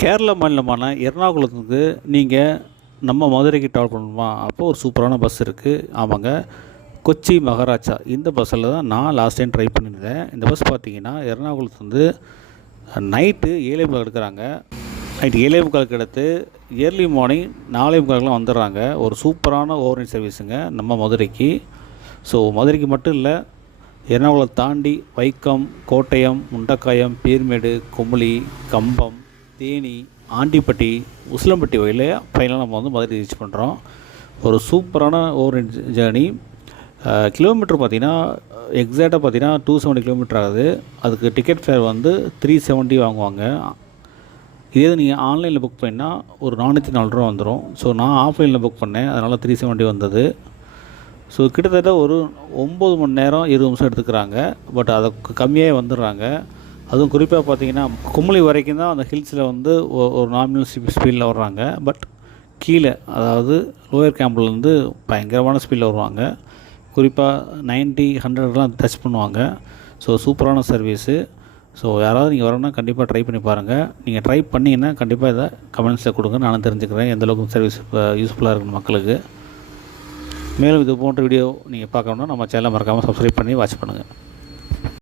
கேரளா மாநிலமான எர்ணாகுளத்துக்கு நீங்கள் நம்ம மதுரைக்கு ட்ராவல் பண்ணணுமா? அப்போது ஒரு சூப்பரான பஸ் இருக்குது. ஆமாங்க, கொச்சி மகாராஜா இந்த பஸ்ஸில் தான் நான் லாஸ்ட் டைம் ட்ரை பண்ணியிருந்தேன். இந்த பஸ் பார்த்திங்கன்னா எர்ணாகுளத்துலேருந்து நைட்டு 7:45 எடுக்கிறாங்க. நைட்டு 7:45 எடுத்து ஏர்லி மார்னிங் 4:45 வந்துடுறாங்க. ஒரு சூப்பரான ஓவர் நைட் சர்வீஸுங்க நம்ம மதுரைக்கு. ஸோ மதுரைக்கு மட்டும் இல்லை, எர்ணாகுளம் தாண்டி வைக்கம், கோட்டயம், முண்டக்காயம், பீர்மேடு, குமுளி, கம்பம், தேனி, ஆண்டிப்பட்டி, உசிலம்பட்டி வழியில் ஃபைனலாக நம்ம வந்து மதுரை ரீச் பண்ணுறோம். ஒரு சூப்பரான ஓவர் நைட் ஜேர்னி. கிலோமீட்டர் பார்த்திங்கன்னா எக்ஸாக்டாக பார்த்திங்கன்னா 270 கிலோமீட்டர் ஆகுது. அதுக்கு டிக்கெட் ஃபேர் வந்து 370 வாங்குவாங்க. இதே நீங்கள் ஆன்லைனில் புக் பண்ணால் ஒரு 404 ரூபா வந்துடும். ஸோ நான் ஆஃப்லைனில் புக் பண்ணேன், அதனால் 370 வந்தது. ஸோ கிட்டத்தட்ட ஒரு 9 மணி நேரம் 20 நிமிஷம் எடுத்துக்கிறாங்க. பட் அதுக்கு கம்மியாக வந்துடுறாங்க. அதுவும் குறிப்பாக பார்த்திங்கன்னா குமுளி வரைக்கும் தான் அந்த ஹில்ஸில் வந்து ஒரு நார்மல் ஸ்பீடில் வர்றாங்க. பட் கீழே, அதாவது லோயர் கேம்ப்லேருந்து பயங்கரமான ஸ்பீடில் வருவாங்க. குறிப்பாக 90, 100 டச் பண்ணுவாங்க. ஸோ சூப்பரான சர்வீஸு. ஸோ யாராவது நீங்கள் வரணும்னா கண்டிப்பாக ட்ரை பண்ணி பாருங்கள். நீங்கள் ட்ரை பண்ணிங்கன்னா கண்டிப்பாக இதை கமெண்ட்ஸில் கொடுங்க, நானும் தெரிஞ்சுக்கிறேன் எந்தளவுக்கு சர்வீஸ் யூஸ்ஃபுல்லாக இருக்குன்னு மக்களுக்கு. மேலும் இது போன்ற வீடியோ நீங்கள் பார்க்கணுன்னா நம்ம சேனலை மறக்காமல் சப்ஸ்கிரைப் பண்ணி வாட்ச் பண்ணுங்கள்.